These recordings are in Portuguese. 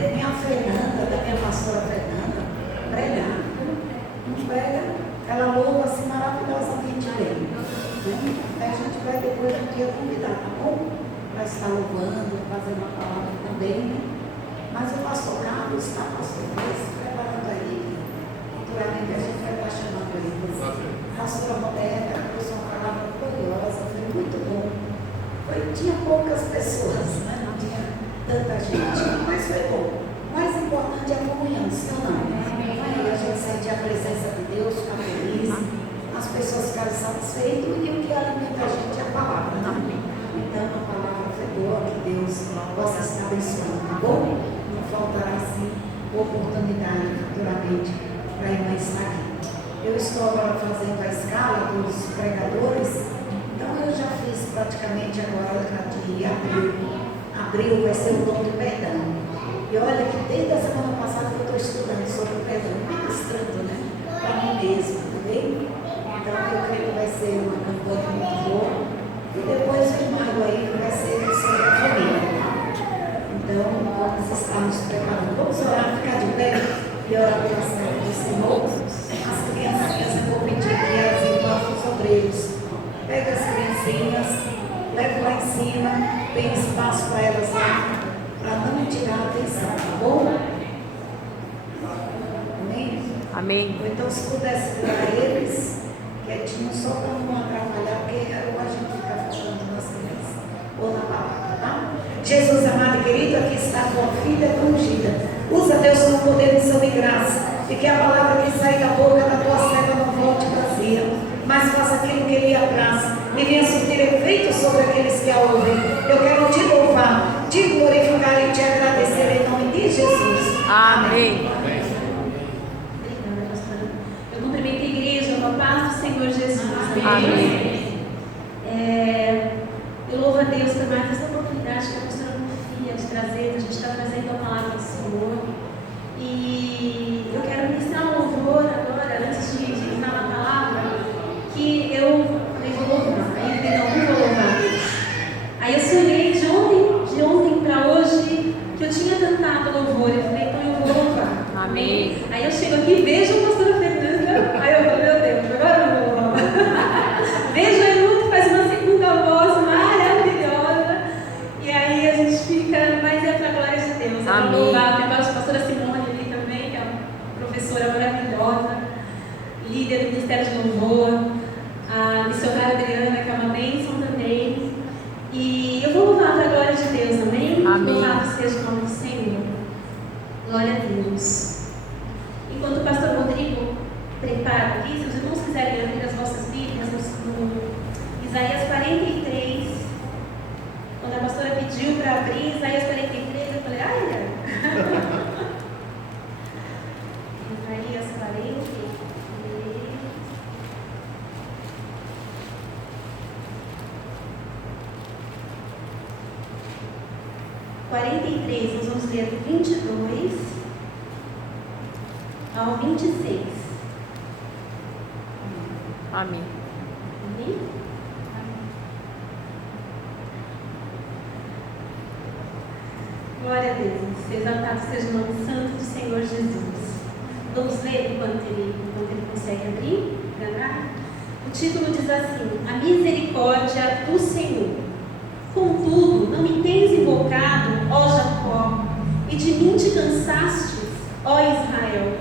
minha Fernanda, da minha pastora Fernanda, pregar. Não prega, ela louva assim maravilhosamente bem. Né? Até a gente vai depois um dia convidar, tá bom? Para estar louvando, fazendo uma palavra também. Né? Mas o pastor Carlos está, pastor Deus, preparando aí. Futuramente a gente vai estar chamando ele. A pastora Roberta trouxe uma palavra gloriosa, foi muito bom. Tinha poucas pessoas, né? Não tinha tanta gente, mas foi bom. O mais importante é a comunhão, sim ou não? Aí a gente sentir a presença de Deus, ficar feliz, as pessoas ficarem satisfeitas e o que alimenta a gente é a palavra, né? Então a palavra foi boa, que Deus possa estar abençoando, tá bom? Não faltará assim oportunidade futuramente para a irmã estar aqui. Eu estou agora fazendo a escala dos pregadores, então eu já fiz praticamente agora a de abril. Abril vai ser o dom de perdão. E olha que desde a semana passada eu estou estudando sobre o perdão, ministrando, né? Para mim mesmo, tá bem? Então eu creio que vai ser uma campanha muito boa. E depois em maio aí vai ser sobre a família. Então vamos estar nos preparando. Vamos orar, ficar de pé e orar pela serva do Senhor. As criancinhas, eu vou pedir que elas encontrem os obreiros. Pega as criancinhas, leva lá em cima, tem espaço para elas lá, para não tirar a atenção, tá bom? Amém? Amém. Ou então se pudesse curar eles, quietinho, só para não atrapalhar, porque a gente fica falando nas crianças, ou na palavra, tá? Jesus amado e querido, aqui está a tua filha ungida. Usa, Deus, com o poder de sua graça, e que a palavra que sai da boca da tua serva não volte vazia, mas faça aquilo que lhe apraz e venha surtir efeito sobre aqueles que a ouvem. Eu quero te louvar, te glorificar e te agradecer em nome de Jesus. Amém. Obrigada, pastora. Eu cumprimento a igreja com a paz do Senhor Jesus. Amém. Eu louvo a Deus por mais essa oportunidade que a pastora confia de trazer, a gente está trazendo a palavra do Senhor. E eu quero ministrar um louvor agora, antes de iniciar a palavra, que eu vou louvar. Aí eu falei, não vou louvar Deus. Aí eu sonhei de ontem para hoje que eu tinha cantado louvor. Eu falei, então eu vou louvar. Amém. Aí eu chego aqui e vejo a pastora Fernanda. Aí eu falo, meu Deus, agora eu vou louvar. Vejo a Elu que faz uma segunda voz maravilhosa. E aí a gente fica, mas é para a glória de Deus. É para louvar. Tem a pastora Simone ali também, que é uma professora maravilhosa, líder do Ministério de Louvor. A missionária Adriana, que é uma bênção também. E eu vou louvar para a glória de Deus, amém? Amém. Louvado seja o nome do Senhor. Glória a Deus. Enquanto o pastor Rodrigo prepara aqui, se os irmãos quiserem abrir as vossas Bíblias no Isaías 43, quando a pastora pediu para abrir Isaías 43, eu falei, ai, Isaías 43. 43, nós vamos ler do 22 ao 26. Amém. Amém? Glória a Deus. Exaltado seja o nome santo do Senhor Jesus. Vamos ler enquanto ele consegue abrir? O título diz assim: A misericórdia do Senhor. Contudo, não me tens invocado, ó Jacó, e de mim te cansastes, ó Israel.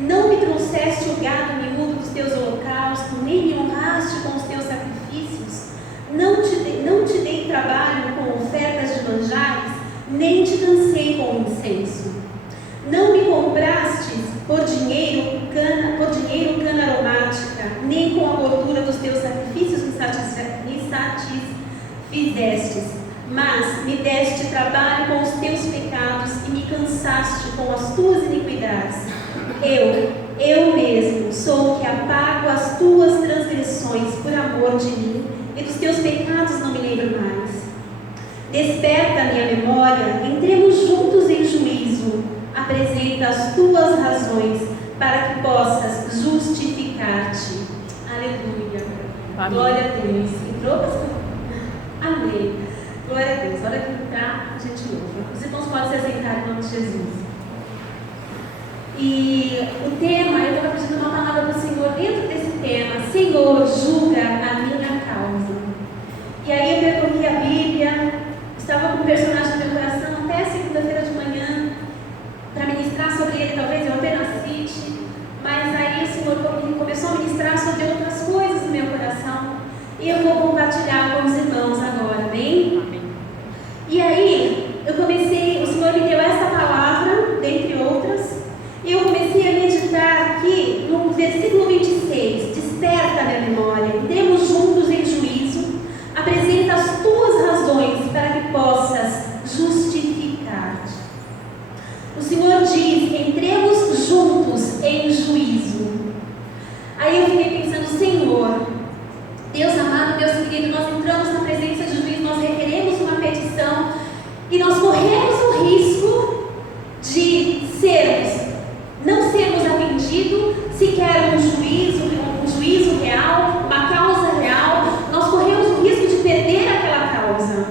Não me trouxeste o gado miúdo dos teus holocaustos, nem me honraste com os teus sacrifícios. Não te dei trabalho com ofertas de manjares, nem te cansei com incenso. Não me comprastes por dinheiro cana aromática, nem com a gordura dos teus sacrifícios me satisfizestes, mas me deste trabalho com os teus pecados e me cansaste com as tuas iniquidades. Eu mesmo sou o que apago as tuas transgressões por amor de mim, e dos teus pecados não me lembro mais. Desperta a minha memória, entremos juntos em juízo. Apresenta as tuas razões para que possas justificar-te. Aleluia. Amém. Glória a Deus. Entrou, pastor? Amém. Glória a Deus. Olha que está gente louva. Os irmãos podem se assentar em nome de Jesus. E o tema, eu estava pedindo uma palavra para o Senhor dentro desse tema: Senhor, julga a minha causa. E aí eu percorri a Bíblia, estava com um personagem no meu coração até segunda-feira de manhã para ministrar sobre ele. Talvez eu apenas cite, mas aí o Senhor começou a ministrar sobre outras coisas no meu coração e eu vou compartilhar com os irmãos agora, amém? Amém. E aí eu comecei, o Senhor me deu essa palavra, dentre outras, e eu comecei a meditar aqui no versículo 26. Desperta minha memória, entremos juntos em juízo, apresenta as tuas razões para que possas justificar-te. O Senhor diz: entremos juntos em juízo. Aí eu fiquei pensando: Senhor, Deus amado, Deus querido, nós entramos na presença de juízo, nós requeremos uma petição e nós corremos o risco de não sermos atendidos sequer um juízo real, uma causa real. Nós corremos o risco de perder aquela causa.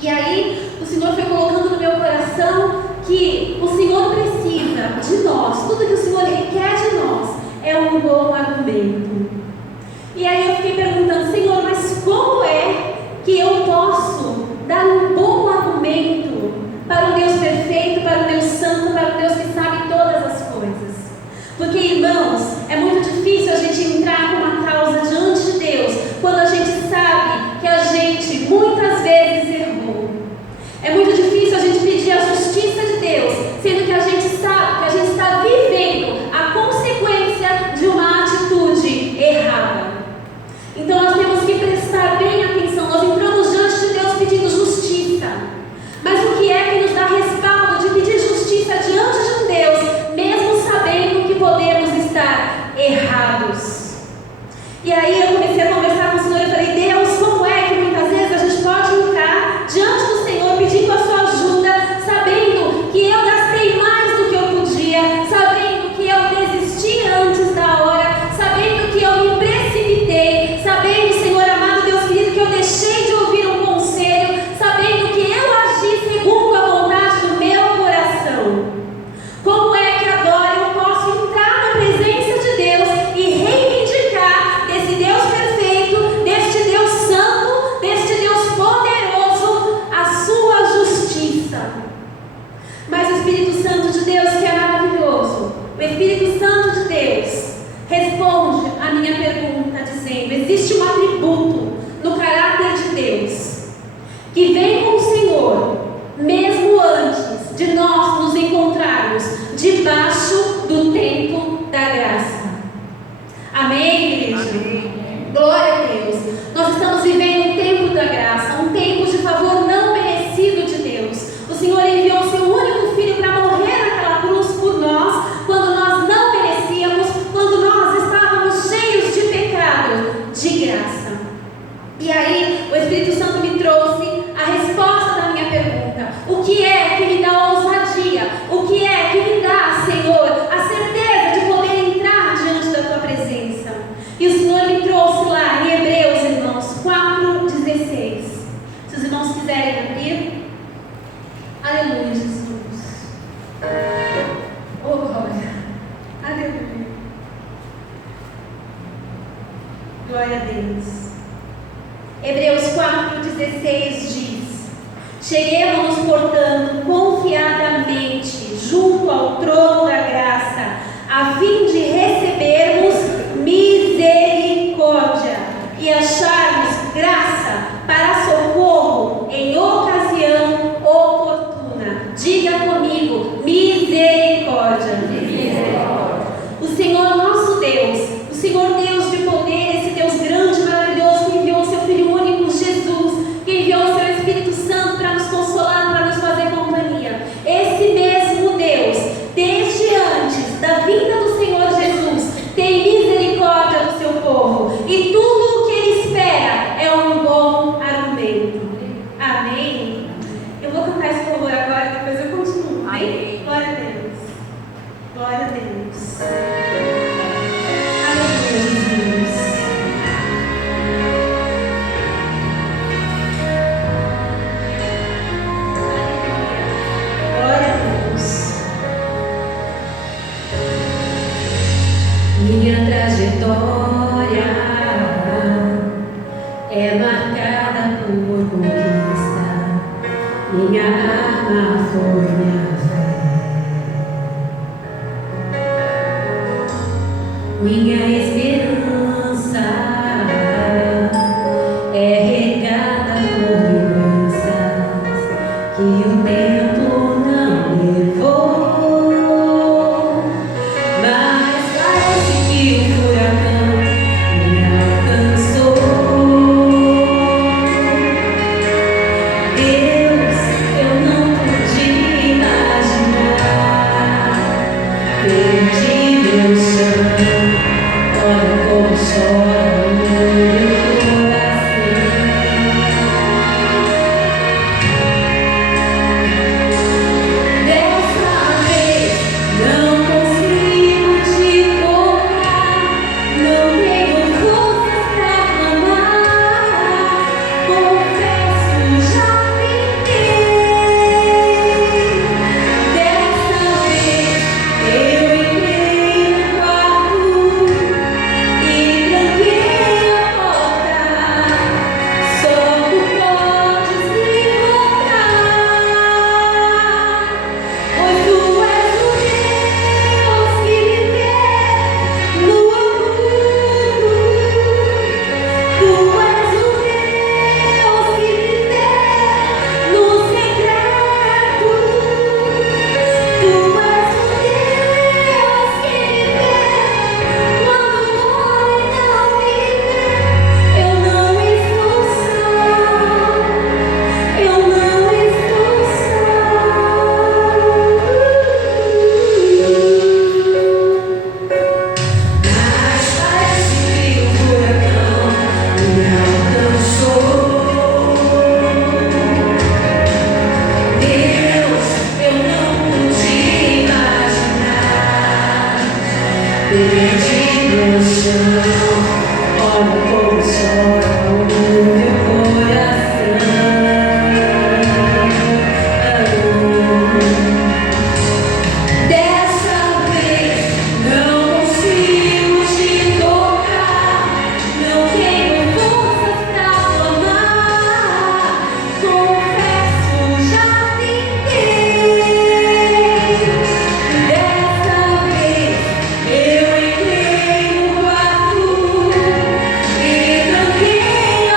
E aí o Senhor foi colocando no meu coração que o Senhor precisa de nós, tudo que o Senhor requer de nós é um bom argumento. E aí eu fiquei perguntando: Senhor, mas como é que eu posso dar um bom argumento para o Deus perfeito, para o Deus santo, para o Deus que sabe todas as coisas? Porque, irmãos, é muito difícil a gente entrar com uma causa diante de Deus quando a gente sabe que a gente muitas vezes errou. É muito difícil a gente pedir a justiça de Deus, sendo que a gente sabe que a gente está vivendo a consequência de uma atitude errada. Então nós temos que prestar bem atenção. Nós entramos diante de Deus pedindo justiça, mas o que é que nos dá respaldo de pedir justiça diante de um Deus, mesmo sabendo que podemos estar errados? E aí eu comecei a conversar com o Senhor e falei: Deus, como é que muitas vezes a gente pode entrar diante do Senhor pedindo a sua ajuda, sabendo que eu gastei mais do que eu podia, sabendo que eu desisti antes da hora, sabendo que eu me precipitei, sabendo, Senhor amado, Deus querido, que eu deixei de ouvir um conselho, sabendo que eu agi segundo a vontade do meu coração. Como é que agora eu posso entrar na presença de Deus e reivindicar desse Deus perfeito, deste Deus santo, deste Deus poderoso, a sua justiça? Mas o Espírito Santo de Deus, que é maravilhoso, o Espírito Santo de Deus responde a minha pergunta dizendo: existe um atributo no caráter de Deus que vem com o Senhor mesmo antes de nós nos encontrarmos debaixo do tempo da graça. Amém, igreja? Amém. Glória a Deus. Nós estamos vivendo um tempo da graça, um tempo de favor não merecido de Deus. O Senhor enviou o seu único filho para morrer naquela cruz por nós, quando nós não merecíamos, quando nós estávamos cheios de pecado, de graça. E aí o Espírito Santo me trouxe a resposta da minha pergunta: o que é que me dá ousadia? O que é que me dá, Senhor, a certeza de poder entrar diante da tua presença? E o Senhor me trouxe lá em Hebreus, irmãos, 4:16. Se os irmãos quiserem abrir. Aleluia, Jesus. Oh, glória. Aleluia. Glória a Deus. Hebreus 4:16 diz: cheguemos, portanto, confiadamente junto ao trono da graça, a fim de recebermos misericórdia e acharmos graça para socorro em ocasião oportuna. Diga comigo: misericórdia. Misericórdia. O Senhor nosso Deus, o Senhor Deus de poder, esse Deus grande e maravilhoso, que enviou o seu Filho único Jesus, que enviou o seu Espírito Santo para nos consolar, para nos fazer companhia. Esse mesmo Deus, desde antes da vinda do Senhor Jesus, tem misericórdia do seu povo, e tudo o que Ele espera é um bom argumento. Amém? Eu vou cantar esse louvor agora, depois eu continuo. Amém? Glória a Deus. Glória a Deus. Aleluia, Jesus. trajetória é marcada por conquista. Minha arma foi minha fé. Minha esperança é regada por lembranças que o tempo não levou. Mas parece que o furacão me alcançou. Deus, eu não pude imaginar. Perdi meu chão. Olha como chora o meu coração. Dessa vez não consigo te tocar, não tenho forças pra clamar. Confesso, já tentei. Dessa vez eu entrei no quarto e tranquei a porta. Só tu podes me encontrar, pois tu és o Deus que me vê no oculto. Tu és o Deus que me vê no secreto. Tu és o Deus que me vê quando o homem não me vê. Eu não estou só, eu não estou só. Mas parece que o furacão me alcançou. Deus, eu não pude imaginar. Perdi meu chão. Olha como chora o meu coração. Dessa vez não consigo te tocar, não tenho forças pra clamar. Confesso, já tentei. Dessa vez eu entrei no quarto e tranquei a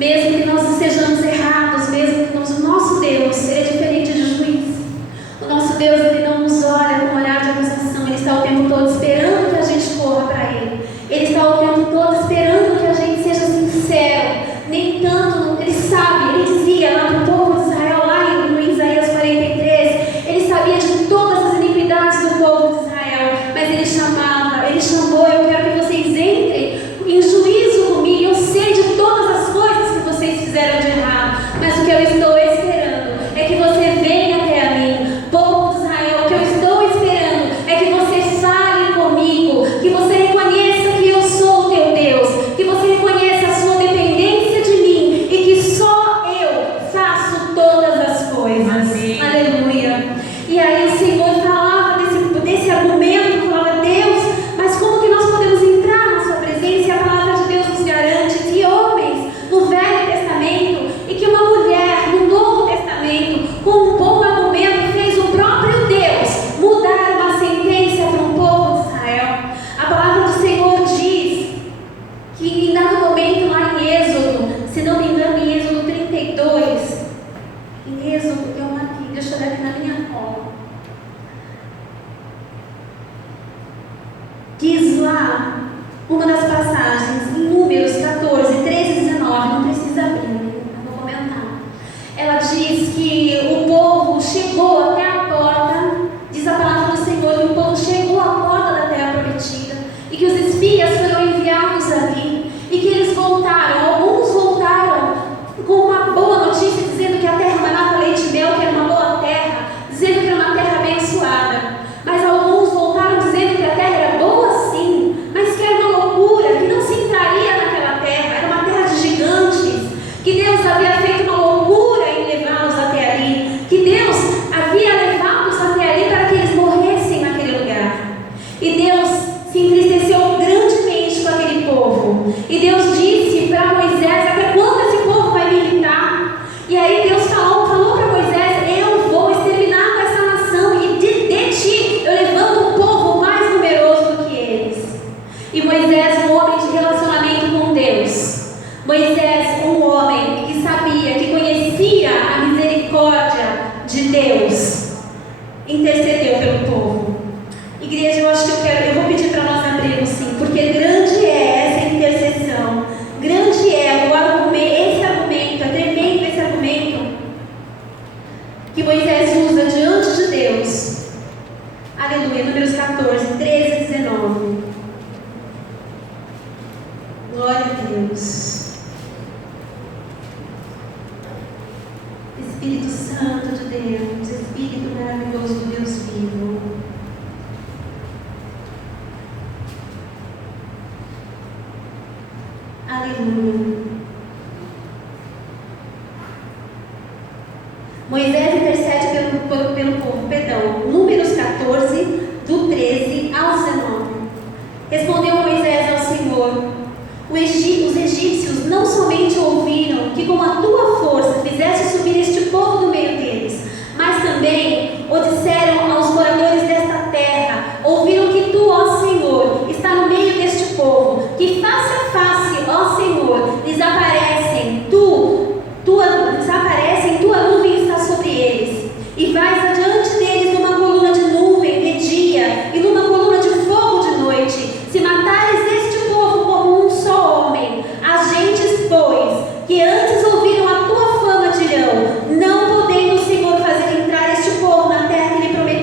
Mesmo que nós estejamos errados, mesmo que o nosso Deus, Ele é diferente de juiz. O nosso Deus, Ele não nos olha com um olhar de acusação. Ele está o tempo todo esperando que a gente corra para Ele. Ele está o tempo todo esperando que a gente seja sincero. Nem tanto, Ele sabe, Ele dizia lá para o povo de Israel, lá no Isaías 43, Ele sabia de todas as iniquidades do povo de Israel, mas Ele chamava, Ele chamou: eu quero que vocês entrem em juízo comigo. Eu sei de todas as coisas que vocês fizeram de errado, mas o que eu estou esperando é que você venha até a mim. Povo de Israel, o que eu estou esperando é que você fale comigo, que você reconheça que eu sou o teu Deus, que você reconheça a sua dependência de mim e que só eu faço todas as coisas. Amém. Aleluia. E aí o Senhor falava desse argumento, falava: Deus, mas como que nós podemos entrar na sua presença? E a palavra de Deus nos garante que homens no Velho Testamento e que uma mulher no Novo Testamento, com um bom argumento, fez o próprio Deus mudar uma sentença para um povo de Israel. A palavra do Senhor diz que em dado momento lá em Êxodo, se não me engano, em Êxodo 32, em Êxodo, eu marquei, deixa eu ver aqui na minha cola. Diz lá, uma das passagens, em Números 14, 13 e 19, não precisa abrir, eu vou comentar. Ela diz que o povo chegou até a porta, diz a palavra do Senhor, que o povo chegou à porta da terra prometida, e que os espias foram enviados ali, e que eles voltaram, alguns voltaram com uma boa notícia, dizendo que a terra manava leite e mel, que era uma boa terra, dizendo que era uma terra abençoada. Mas alguns voltaram dizendo que a terra era boa sim, mas que era uma loucura, que não se entraria naquela terra, era uma terra de gigantes, que Deus havia feito uma loucura em levá-los até ali, que Deus havia levado-os até ali para que eles morressem naquele lugar. E Deus se entristeceu grandemente com aquele povo. E Deus disse para Moisés: até quando esse povo vai me irritar? E aí Deus falou para Moisés: eu vou exterminar com essa nação, e de ti eu levanto um povo mais numeroso do que eles. E Moisés, um homem de relacionamento com Deus, Moisés, um homem que sabia, que conhecia a misericórdia de Deus, intercedeu pelo povo. Igreja, eu acho que eu vou pedir para nós abrirmos sim, porque grande é essa intercessão, grande é o argumento, esse argumento, é tremendo esse argumento que Moisés usa diante de Deus. Aleluia. Números 14, 13 e 19. Glória a Deus. Espírito Santo de Deus, Espírito maravilhoso do Deus vivo. Aleluia. Moisés intercede pelo povo, perdão. Números 14, do 13 ao 19. Respondeu Moisés ao Senhor: os egípcios não somente ouviram que com a tua força fizeste subir este povo do meio deles, mas também o disseram aos moradores desta terra. Ouviram que tu, ó Senhor, está no meio deste povo, que face a face, ó Senhor, lhes aparecem, tua nuvem está sobre eles, e vais adiante deles numa coluna de nuvem de dia e numa coluna de fogo de noite. Se matares este povo como um só homem, as gentes, pois, que antes ouviram a tua fama dirão: não podendo o Senhor fazer entrar este povo na terra que lhe prometeu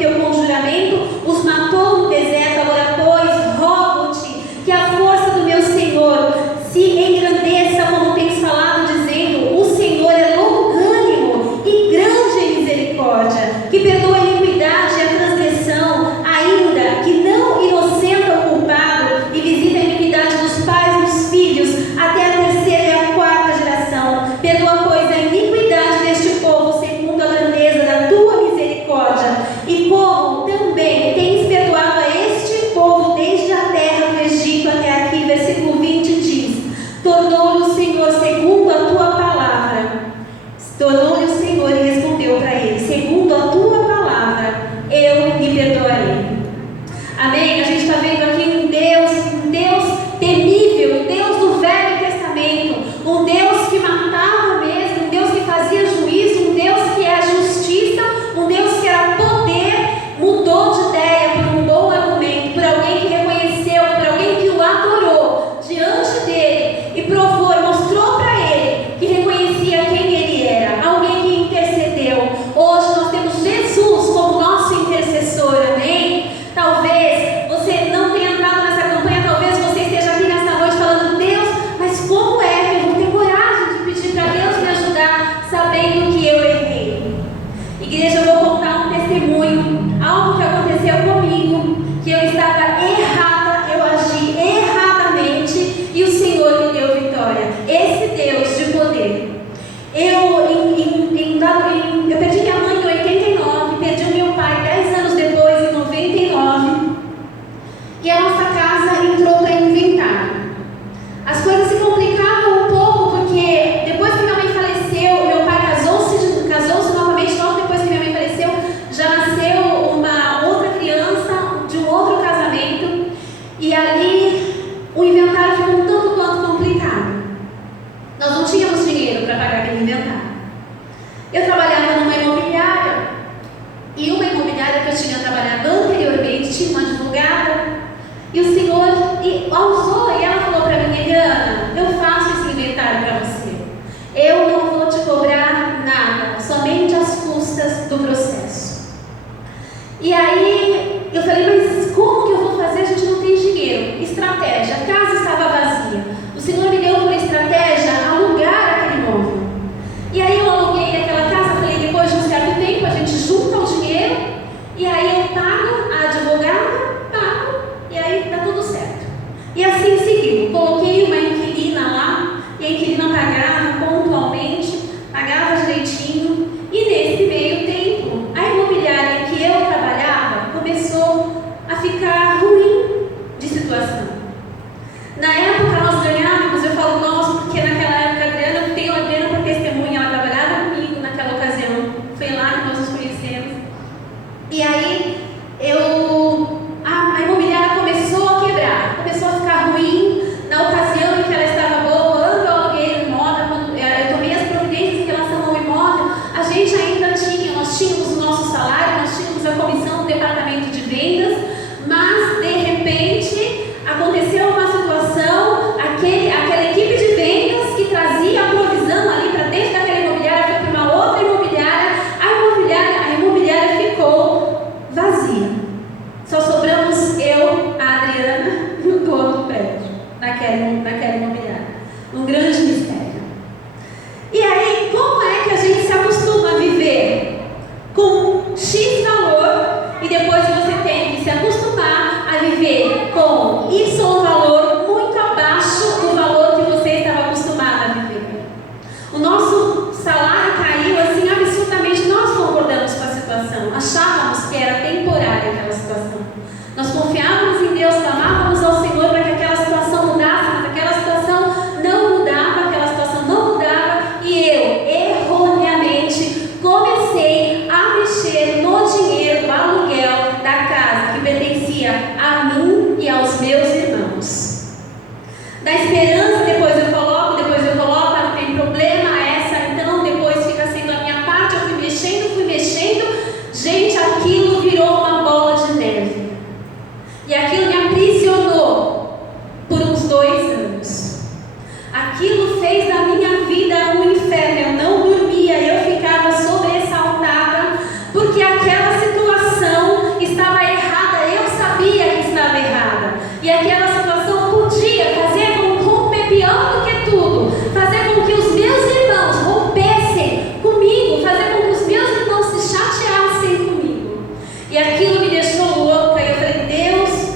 fez da minha vida um inferno. Eu não dormia, eu ficava sobressaltada, porque aquela situação estava errada, eu sabia que estava errada. E aquela situação podia fazer com romper, pior do que tudo, fazer com que os meus irmãos rompessem comigo, fazer com que os meus irmãos se chateassem comigo. E aquilo me deixou louca. E eu falei, Deus,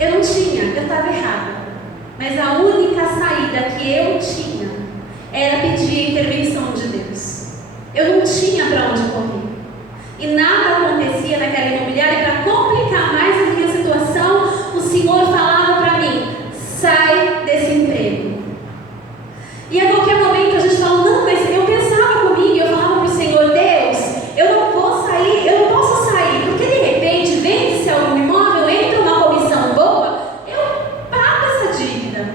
eu não tinha, eu estava errada. Mas a única saída que eu tinha era pedir a intervenção de Deus. Eu não tinha para onde correr. E nada acontecia naquela imobiliária. Para complicar mais a minha situação, o Senhor falava para mim, sai desse emprego. E a qualquer momento a gente fala, não, mas eu pensava comigo, eu falava para o Senhor, Deus, eu não vou sair, eu não posso sair, porque de repente vende-se algum imóvel, entra uma comissão boa, eu pago essa dívida.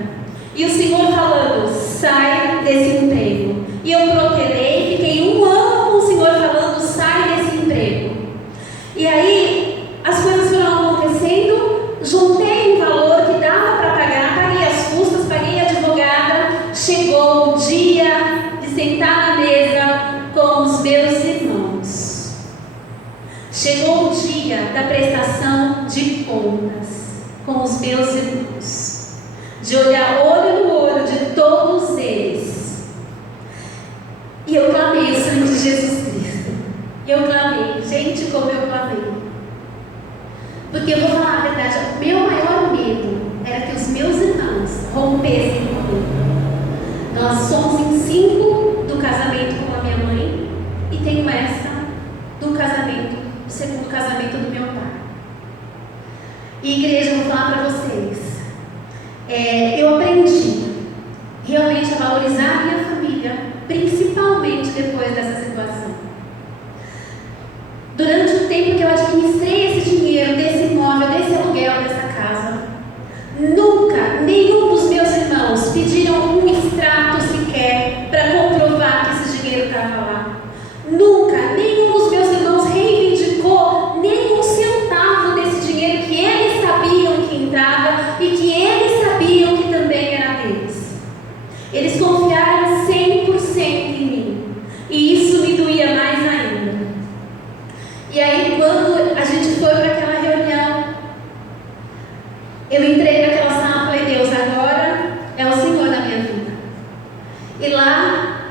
E o Senhor falando, sai desse emprego. E eu protelei, fiquei 1 ano com o Senhor falando, sai desse emprego. E aí as coisas foram acontecendo, juntei um valor que dava para pagar, paguei as custas, paguei a advogada. Chegou o dia de sentar na mesa com os meus irmãos. Chegou o dia da prestação de contas com os meus irmãos, de olhar olho no olho de todos eles. E eu clamei o sangue de Jesus Cristo. E eu clamei, gente, como eu clamei. Porque eu vou falar a verdade, o meu maior medo era que os meus irmãos rompessem comigo. Nós somos em 5 do casamento com a minha mãe e tenho essa do casamento, do segundo casamento do meu pai. E igreja, eu vou falar para vocês, eu aprendi realmente a valorizar a minha família, principalmente depois dessa situação. Durante o tempo que eu administrei esse dinheiro, desse imóvel, desse aluguel, dessa casa, nunca nenhum dos meus irmãos pediram um extrato sequer para comprovar que esse dinheiro estava lá. Nunca nenhum dos meus irmãos reivindicou nem um centavo desse dinheiro que eles sabiam que entrava e que eles sabiam que também era deles. Eles confiaram 100% em mim. E isso me doía mais ainda. E aí, quando a gente foi para aquela reunião, eu entrei naquela sala e falei, Deus, agora é o Senhor na minha vida. E lá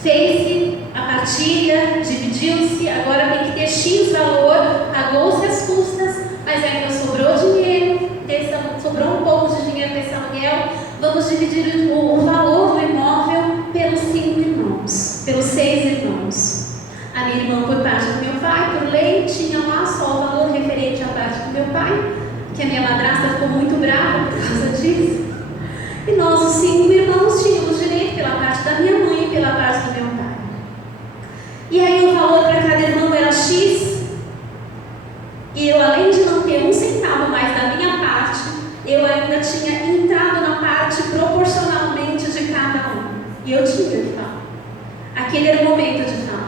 fez-se a partilha, dividiu-se, agora tem que ter X valor, pagou-se as custas, mas ainda sobrou dinheiro, sobrou um pouco de dinheiro desse aluguel, vamos dividir o valor do imóvel pelos 5 irmãos, pelos 6 irmãos. A minha irmã, por parte do meu pai, por lei, tinha lá só o valor referente à parte do meu pai, que a minha madrasta ficou muito brava por causa disso. E nós, os 5 irmãos, tínhamos direito pela parte da minha mãe e pela parte do meu pai. E aí o valor para cada irmão era X. E eu, além de não ter um centavo mais da minha parte, eu ainda tinha entrado na parte proporcionalmente de cada um. E eu tinha que falar. Aquele era o momento de falar.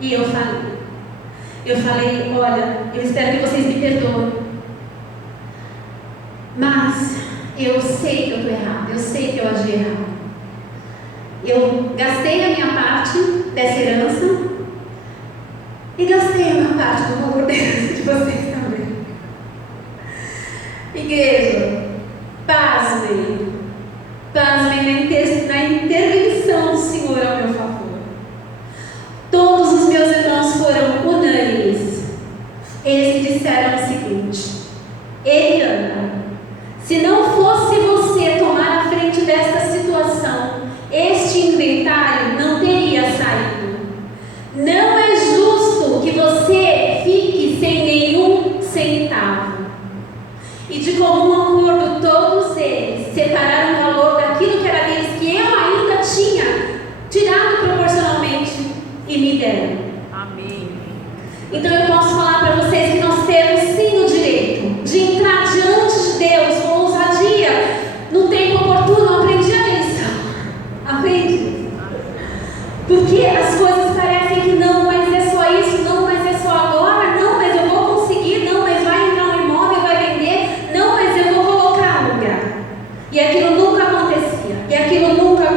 E eu falei. Eu falei, olha, eu espero que vocês me perdoem. Mas eu sei que eu estou errada, eu sei que eu agi errado. Eu gastei a minha parte dessa herança e gastei a minha parte do valor de vocês também. Igreja, pasmem na intervenção do Senhor ao meu favor. Todos os meus irmãos foram unânimes. Eles me disseram o seguinte: Eliana, se não fosse você tomar a frente desta situação, este inventário não teria saído. Não é justo que você fique sem nenhum centavo. E de comum acordo, todos eles separaram o valor daquilo que era deles, que eu ainda tinha tirado proporcionalmente, e me deram. Amém. Então eu posso falar para vocês que nós temos sim o direito de entrar diante de Deus com ousadia no tempo oportuno. Aprendi a lição. Aprendi. Porque as coisas parecem que não, mas é só isso, não, mas é só agora, não, mas eu vou conseguir, não, mas vai entrar um imóvel, vai vender, não, mas eu vou colocar no lugar. E aquilo nunca acontecia. E aquilo nunca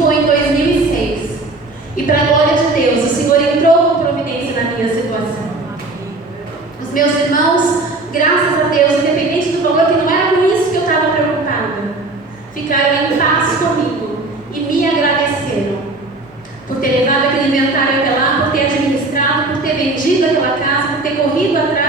foi em 2006. E para a glória de Deus, o Senhor entrou com providência na minha situação. Os meus irmãos, graças a Deus, independente do valor, que não era com isso que eu estava preocupada, ficaram em paz comigo e me agradeceram por ter levado aquele inventário até lá, por ter administrado, por ter vendido aquela casa, por ter corrido atrás